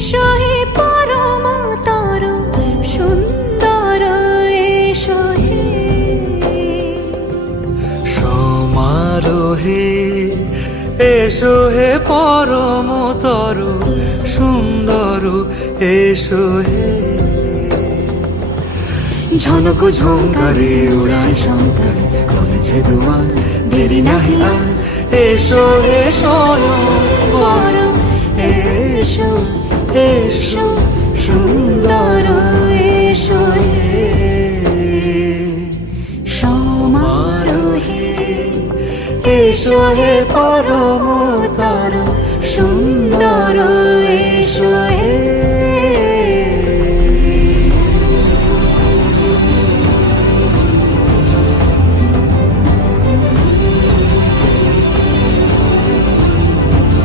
এসো হে পরম তরু সুন্দর এসো হে সমারোহে এসো হে পরম তরু সুন্দর এসো হে ঝনক ঝঙ্কারে উড়ায় শঙ্কর করেছে দুয়ার দেরি নাহি আর এসো হে স্বয়ং পরম এসো এসো সুন্দর এসো হে সমারোহে এসো হে পরম